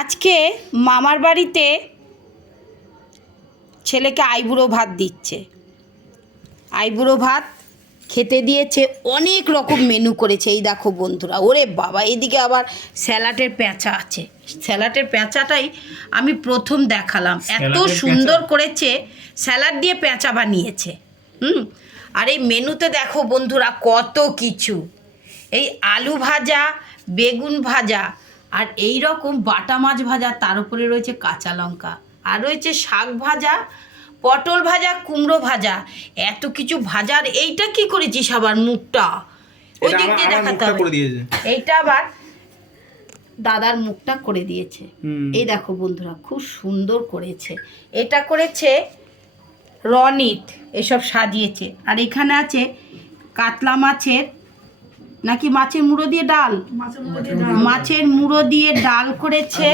আজকে মামার বাড়িতে ছেলেকে আইবুড়ো ভাত দিচ্ছে। আইবুড়ো ভাত খেতে দিয়েছে, অনেক রকম মেনু করেছে। এই দেখো বন্ধুরা, ওরে বাবা, এদিকে আবার স্যালাডের প্যাঁচা আছে। স্যালাডের প্যাঁচাটাই আমি প্রথম দেখালাম, এত সুন্দর করেছে। স্যালাড দিয়ে প্যাঁচা বানিয়েছে। আর এই মেনুতে দেখো বন্ধুরা কত কিছু, এই আলু ভাজা, বেগুন ভাজা, আর এই রকম বাটা মাছ ভাজা, তার উপরে রয়েছে কাঁচা লঙ্কা, আর রয়েছে শাক ভাজা, পটল ভাজা, কুমড়ো ভাজা, এত কিছু ভাজার। এইটা কি করেছিস আবার মুখটা ওই দিক দিয়ে দেখাতে হবে। এইটা আবার দাদার মুখটা করে দিয়েছে। এই দেখো বন্ধুরা, খুব সুন্দর করেছে। এটা করেছে রনিত, এসব সাজিয়েছে। আর এখানে আছে কাতলা মাছের নাকি মাছের মুড়ো দিয়ে ডাল, মাছের মুড়ো দিয়ে ডাল করেছে।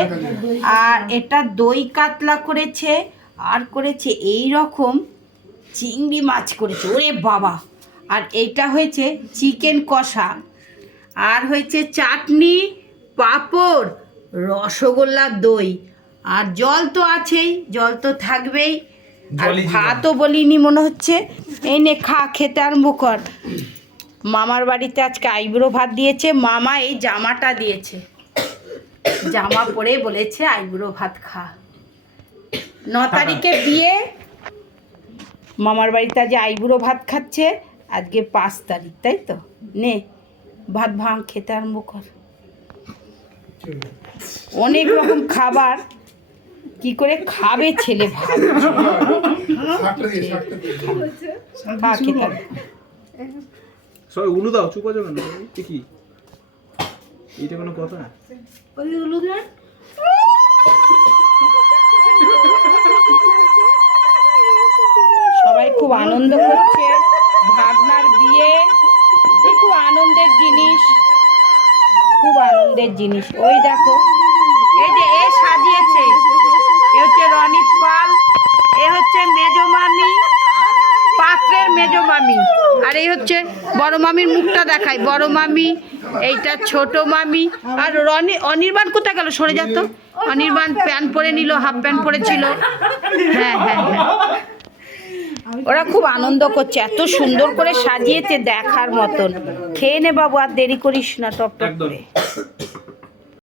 আর এটা দই কাতলা করেছে, আর করেছে এই রকম চিংড়ি মাছ করেছে, ওরে বাবা। আর এইটা হয়েছে চিকেন কষা, আর হয়েছে চাটনি, পাঁপড়, রসগোল্লা, দই, আর জল তো আছেই, জল তো থাকবেই। আর ভাতও বলিনি মনে হচ্ছে। এই নে খা, খেতে আরম্ভ কর। মামার বাড়িতে আজকে আইবুড়ো ভাত দিয়েছে। মামা এই জামাটা দিয়েছে, জামা পরে বলেছে আইবুড়ো ভাত খা। 9 তারিখে বিয়ে, মামার বাড়িতে আজ আইবুড়ো ভাত খাচ্ছে। আজকে 5 তারিখ, তাই তো? নে ভাত ভাঙ, খেতে আরম্ভ কর। অনেক রকম খাবার, কি করে খাবে ছেলে ভাবছে। খা, খেতে সবাই উলু দাও, চুপ আছে কেন? কি এইটা কোনো কথা? ওই উলু দেন। সবাই খুব আনন্দ করছে, ভাবনার বিয়ে, খুব আনন্দের জিনিস, খুব আনন্দের জিনিস। ওই দেখো, এই যে এ সাজিয়েছে, এ হচ্ছে রনিত পাল, এ হচ্ছে মেজো মামি, পাত্রের মেজো মামি, আর এই হচ্ছে বড় মামির মুখটা দেখায়, বড় মামি, এইটা ছোট মামি। আর অনির্বাণ কোথায় গেল? সরে যেত। অনির্বাণ প্যান্ট পরে নিল, হাফ প্যান্ট পরেছিল। হ্যাঁ হ্যাঁ হ্যাঁ, ওরা খুব আনন্দ করছে, এত সুন্দর করে সাজিয়েছে, দেখার মতন। খেয়ে নে বাবু, আর দেরি করিস না, টক টক করে।